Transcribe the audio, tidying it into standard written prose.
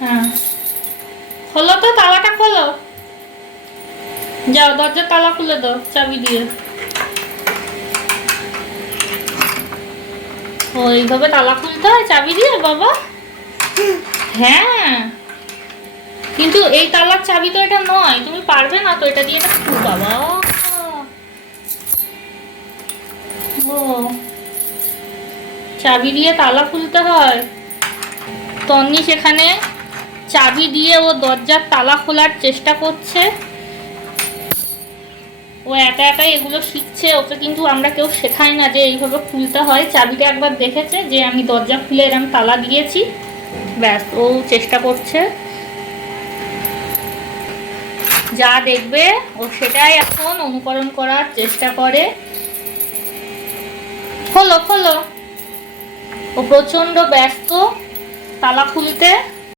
হ্যাঁ, খোলো তো, তালাটা খোলো। যাও, দরজার তালা খুলে দাও চাবি দিয়ে। ও, এইভাবে তালা খুলতে হয় চাবি দিয়ে বাবা? হ্যাঁ, কিন্তু এই তালার চাবি তো এটা নয়, তুমি পারবে না তো এটা দিয়ে। এটা বাবা, ও, চাবি দিয়ে তালা খুলতে হয়। তন্নি সেখানে চাবি দিয়ে ও দরজার তালা খোলার চেষ্টা করছে। ও একা একাই এগুলো শিখছে, ওকে কিন্তু আমরা কেউ শেখাই না যে এইভাবে খুলতে হয়। চাবিটা একবার দেখেছে যে আমি দরজা খুলে এরকম তালা দিয়েছি, ব্যাস ও চেষ্টা করছে। যা দেখবে ও সেটাই এখন অনুকরণ করার চেষ্টা করে। খোলো খোলো, ও প্রচণ্ড ব্যস্ত তালা খুলতে।